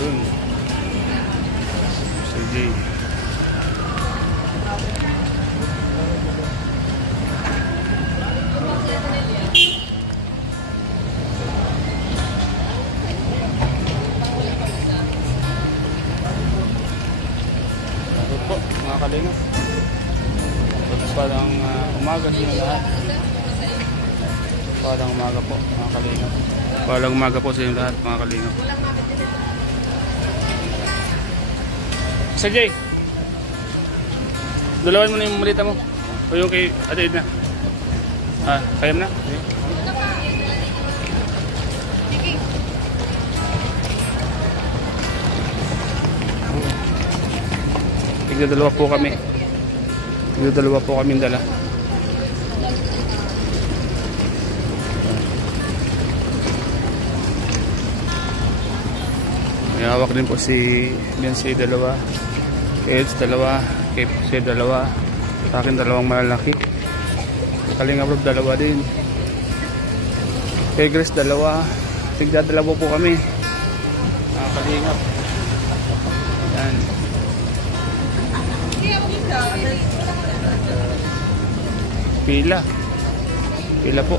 Yun. Si Jay. Po, mga kalingap. Parang umaga sila lahat. Parang umaga po, mga kalingap. Parang umaga po sa inyo lahat, mga kalingap. Sa Jay, dalawan mo na yung malita mo. O yung kay Ate Edna. Kaya mo na? Tigdadalawa po kami. Tigdadalawa po kami dala. May hawak din po si Nancy, dalawa. Kay Eds, dalawa. Kay Puse, dalawa. Sa akin, dalawang malalaki. Kalinga Rob, dalawa din. Kay Grace, dalawa. Tigdadalawa po kami. Kalingap. Yan. Pila. Pila po.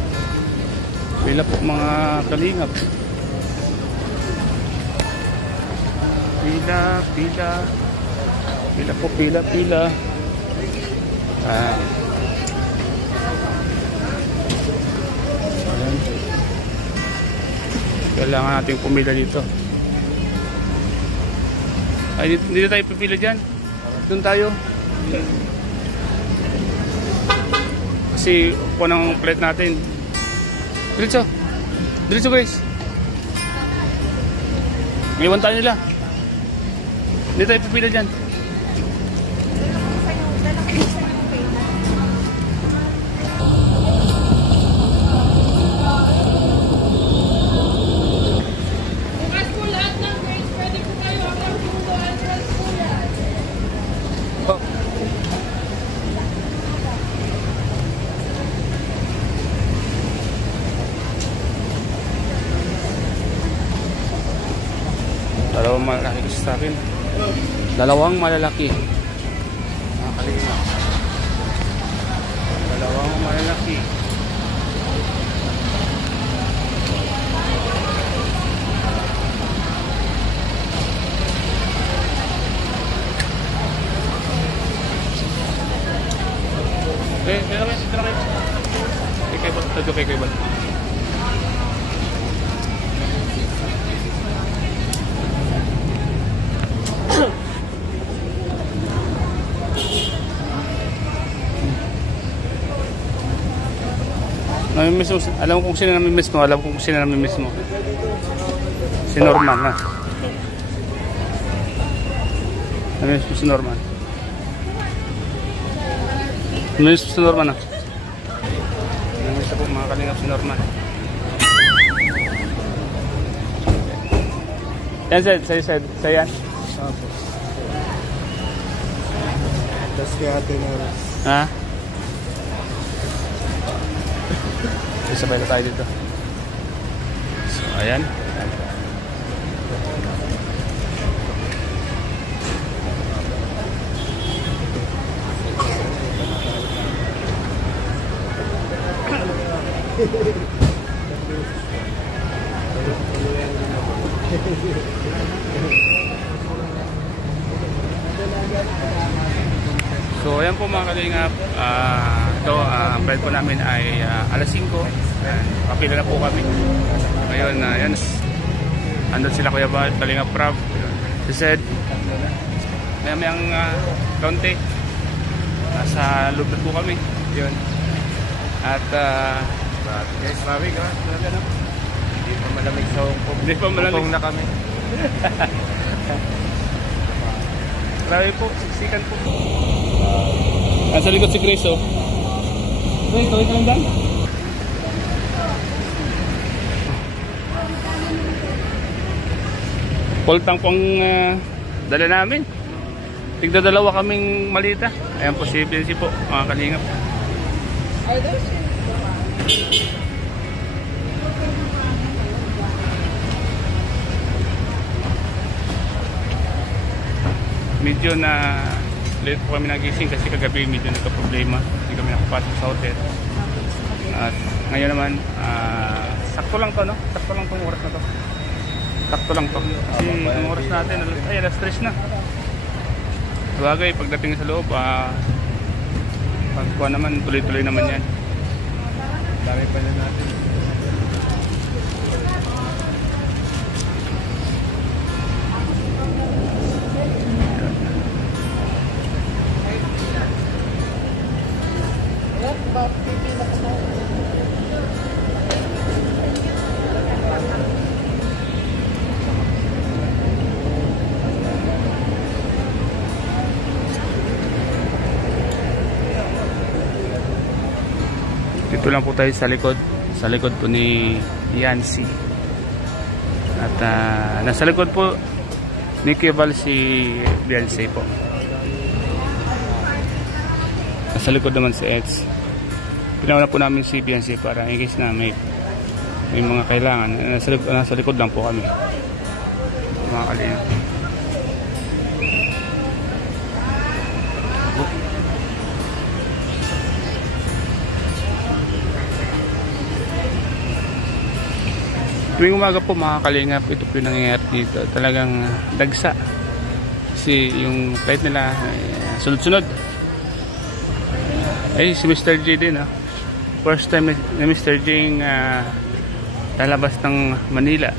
Pila po mga kalingap. Pila, pila. Pila po, pila, pila. Ayan. Kailangan natin pumila dito. Ay, dito tayo pipila dyan. Doon tayo. Kasi po ng plate natin. Diretso. Diretso guys. Iwan tayo nila. Dito tayo pipila dyan. Dalawang malalaki kasi sa akin. Dalawang malalaki. Nakakalina. Dalawang malalaki. Dito kayo. Kay Bal. Tadyo kay Bal. Namimiss mo, alam ko kung sino namimiss mo, alam ko kung sino namimiss mo. Si Norman, ha? Namimiss mo si Norman. Namimiss mo si Norman, ha? Namimiss po mga kalingap si Norman. Yan, sa yan? Tapos kaya ate na. Ha? Sabay na tayo dito. So, ayan. So ayan po mga kalingap, ito ang flight po namin ay alas 5. Kapila na po kami ngayon. Yan, andun sila Kuya Bal, Kalingap Prab, si Sed, may ang kaunti nasa loob na po kami yun. At Guys, maraming talaga na. Hindi pa malamig sa Hong Kong. hindi pa malamig. Hong Kong na kami. Grabe po, siksikan po. Nasa likod si Grace, oh. Grace, kawin ka lang dyan? Poltang pang dala namin. Tigdadalawa kaming malita. Ayan po si Blincy po, mga kalingap. medyo na late po kami nagising kasi kagabi medyo nagka-problema. Hindi kami nakapasok sa hotel. At ngayon naman, sakto lang to, no? Sakto lang tong oras na to. Sakto lang to. Kasi ang oras natin, alas 3 na. Sabagay, pagdating sa loob, pagkuha naman, tuloy-tuloy naman yan. Dami pa na natin. Dito lang po tayo sa likod po ni Yancy. At nasa likod po ni Kebal si Beyonce po. Nasa likod naman si Eds. Pinauna po namin si Beyonce para in case na may mga kailangan. Nasa likod lang po kami, mga kalina. Tuwing umaga po mga kalingap, ito po yung nangyayari dito. Talagang dagsa. Kasi yung flight nila sunod-sunod. Ay, si Mr. J din. First time na Mr. J lalabas ng Manila.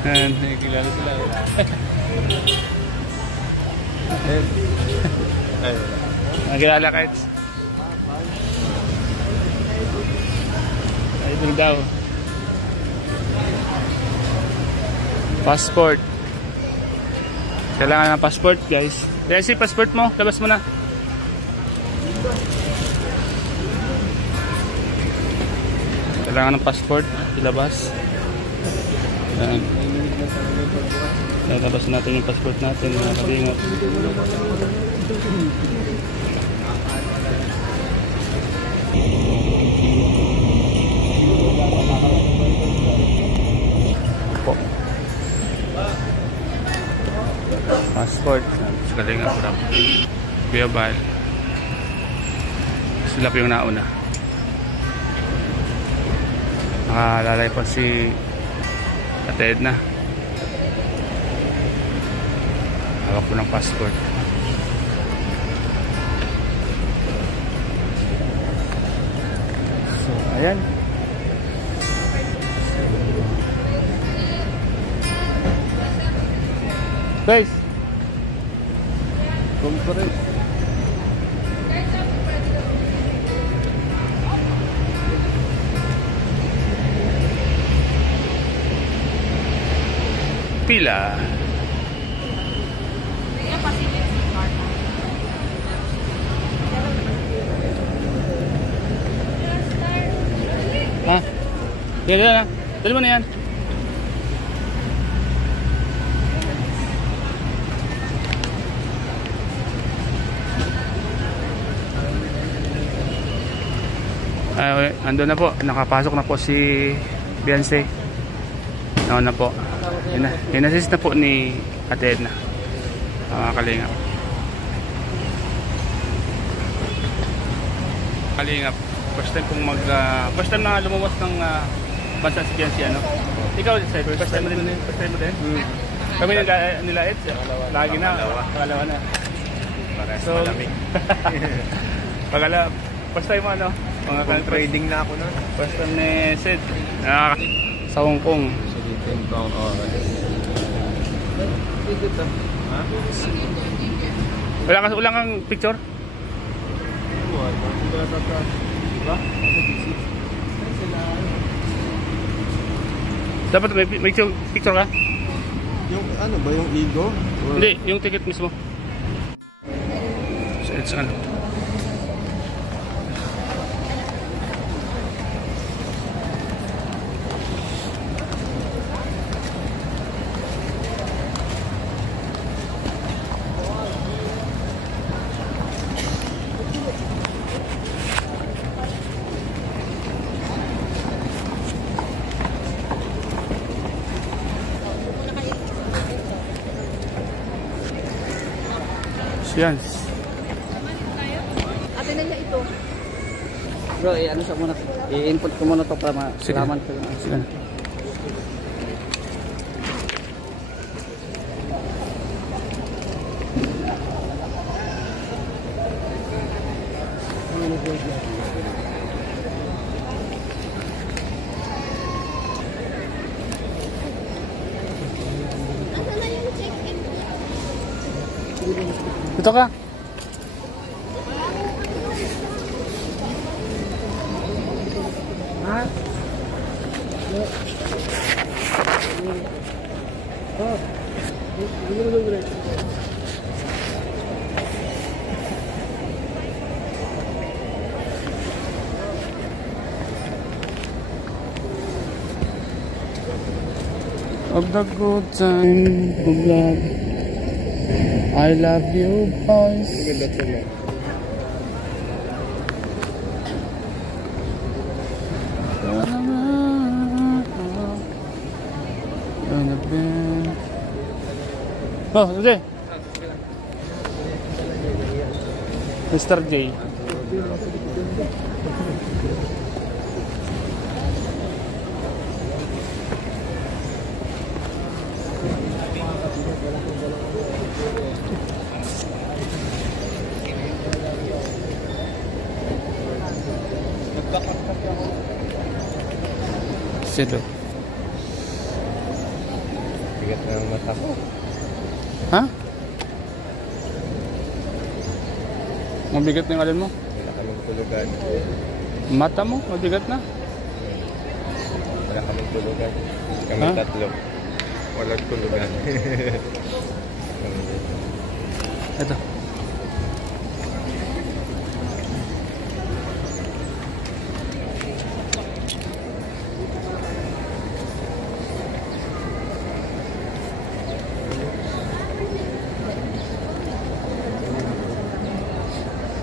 Nakikilala sila. Nakikilala kahit. Idol daw. Passport. Kailangan ng passport, guys. Kaya si passport mo, labas mo na. Kailangan ng passport, ilabas. Yan. Labas natin yung passport natin, mga kalingap. Passport sa kalingap po. Kuya Bal, sila po yung nauna. Nakalalay pa si Ate Edna. Hawak po ng passport. So ayan. Guys, Conference. pila. Yan na. Dali mo na yan. Ando na po, nakapasok na po si Beyonce. Na po. Inassist na po ni Ate Edna. Kalingap. Kalingap. First time na lumabas ng bansa si Beyonce, ano? Ikaw, first time mo din? Kami nila Eds, lagi na, pangalawa na. So, first time mo, ano? Mga Trading na ako nun. First time ni Sid. Sa Hong Kong. Sa Hong Kong, dito. Ha? Wala kang picture? Diba? Dapat may picture ka? Yung ano ba, yung ego? Or... Hindi, yung ticket mismo. So, it's ano. Yan. Atin na niya ito. Bro, ano siya muna? I-input ko muna to para malaman ko. Sige. Ito ka. Of the good time of love, I love you boys. Oh, Jay. Mr. J. Silo. Bigat ng mata ko. Ha? Mabigat na yung alin mo? Wala kaming tulugan. Mata mo? Mabigat na? Wala kaming tulugan. Kami Ha? tatlo. Walang tulugan. Ito.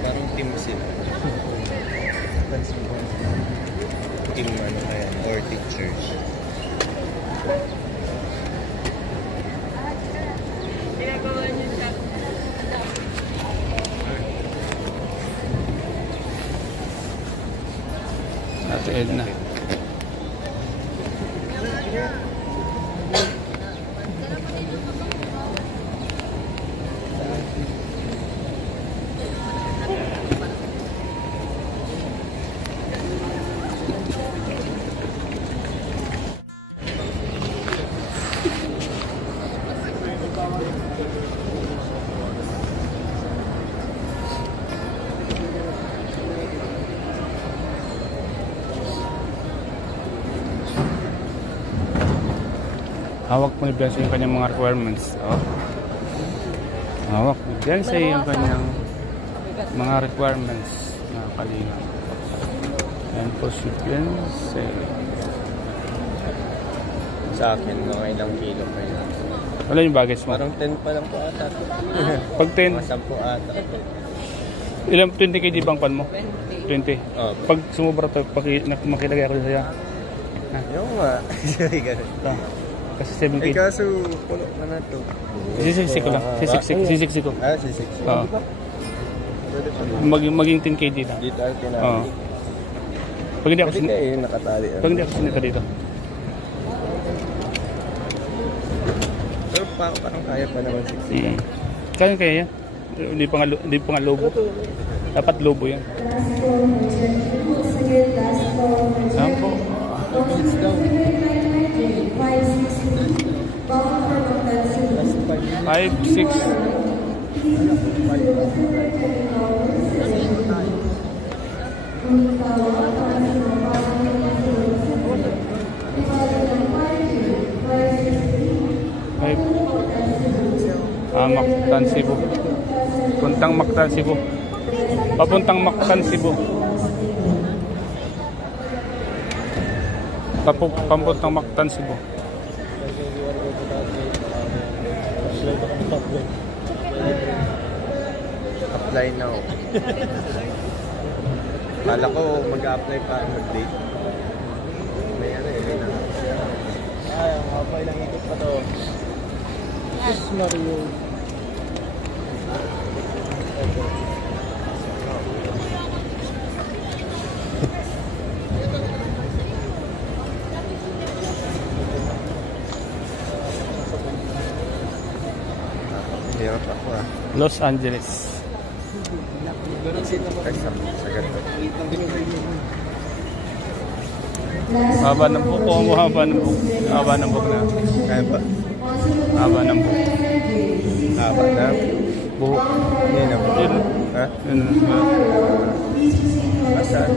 Parang team sila. Team ano kaya? Or teachers. Ate Edna. Hawak mo ni Beyonce yung kanyang mga requirements. Oh. Hawak ni Beyonce yung kanyang mga requirements na kalinga. Yan po si Beyonce. Sa akin, mga ilang kilo kayo. Wala yung baggage mo. Parang 10 pa lang po ata. Pag 10, Mga 10 ata. ilang 20 kg bang pan mo? 20. Oh, Pag sumubra to, makilagay ako sa'yo. yung nga. Ganun. Ito. Kasi 7 Eh kg. kaso, puno na na to. Sisiksi ko lang. Sisiksi ko. Ah, si 6. Oo. Maging 10 kg lang. Dito ay Oo. tinali. Pag hindi ako Kasi kayo yung nakatali. pag hindi ako sinita dito. Pero parang kaya pa naman 60. Kaya yan. Hindi pa nga lobo. Dapat lobo yan. Saan po? 5, 6. Mactan Cebu. Puntang Mactan Cebu. Papuntang Mactan Cebu. Papuntang Mactan Cebu. Apply now. Kala ko mag-a-apply pa mag-date. May ano eh. Ay, apply lang ikot pa to. Yes, Mario. Hirap ako ah. Los Angeles. Kaysa sa ganito. Haba ng buhok ko. Haba ng buhok. Haba ng buhok na. Kaya ba? Haba ng buhok. Haba na. Buhok. Yan ang Yun. ha? Yun. Asan?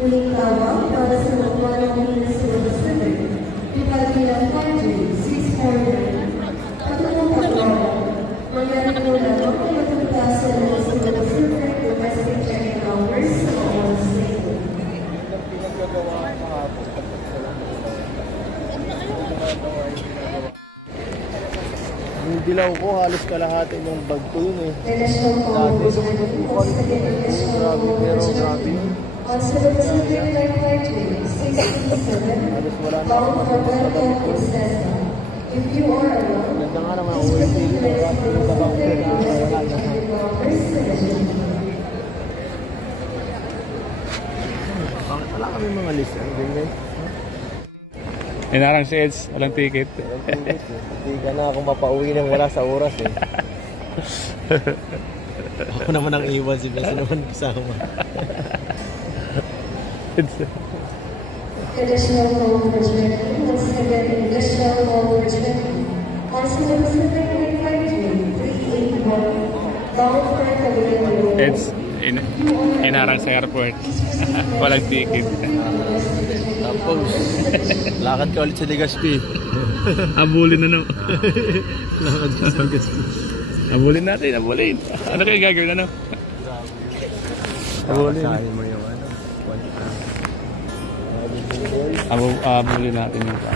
Huling tawag para sa mga Pilipinas sa Pacific, Pipagbilang 53649. Patulong pagkawa, mangyari po na ang matutasan ng sa Pacific domestic checking hours sa mga state. Yung dilaw ko, halos kalahati ng bag ko yun eh. National Congress and Grabe, pero grabe. on the Pacific Flight 637, Halos wala na bound ako for sa bag ko. Cessna. If you are alone, Ganda nga naman ako please yung proceed to the sa bag ko na wala na. Wala kami mga list. Ang ganyan. Inarang si Eds. Walang ticket. Hindi ka na ako mapauwi nang wala sa oras eh. Ako naman ang iwan si Besa naman kasama. Additional call for Germany. Once again, additional call for Germany. On to the Pacific Flight 381, bound for Cagayan. Eds. Inarang sa airport. Walang ticket. Tapos, lakad ka ulit sa Legazpi. Abulin na no. Lakad ka sa Legazpi. Abulin natin. Abulin. Ano kayo gagawin ano? Abulin. Sahin mo yung ano. Abulin natin yung pa.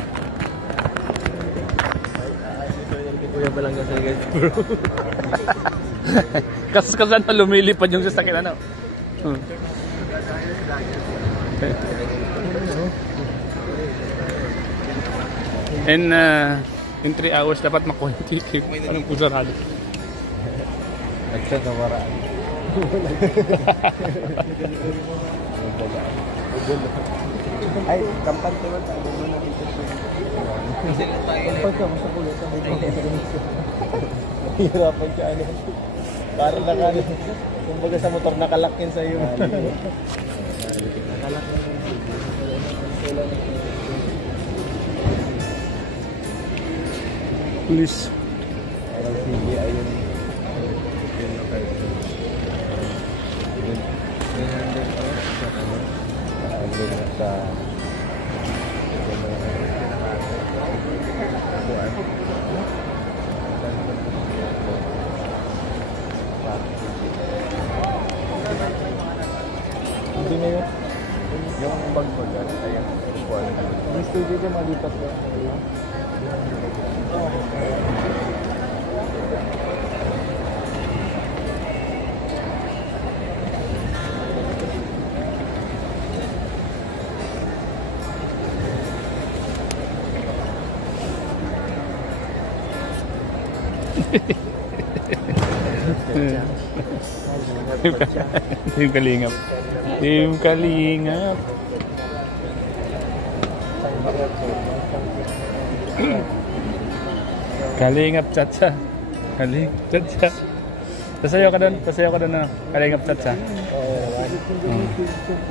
Kuya ba lang sa Legazpi bro? Kasaskasan pa lumilipad yung sasakyan ano. And in 3 hours dapat makuha yung ticket. Anong pusarado? Nagsa na maraan. Ay, kampante mo tayo mo na dito. Kampante mo sa kulit. Hirapan ka ano. Para nakali. Kumbaga sa motor nakalakin sa iyo. Nakalakin. Please. Parang sige ayun. Yun na kayo. Sa hindi na yun. Yung bag mo dyan, ayan. Gusto dito malipat ko. Team Kalingap. Team Kalingap. Kalingap Chacha. Kalingap Chacha. Pasayaw ka doon. Pasayaw ka doon na. Kalingap Chacha. Oo naman.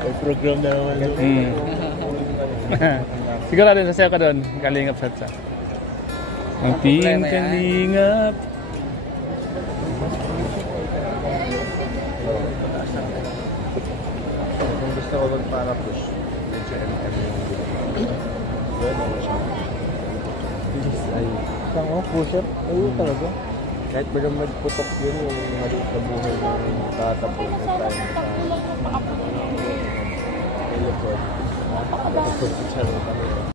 May program na naman. Sigurado sasayaw ka doon. Kalingap Chacha. Ang Team Kalingap. Kung gusto ko magpara-push, yun sa MM yung gano'n ako siya. Ay, saan ko? Pusher? Ayun talaga. Kahit ba naman magputok yun yung maliit na buhay ng tatapos na tayo sa likod. Napakapos sa charot kami.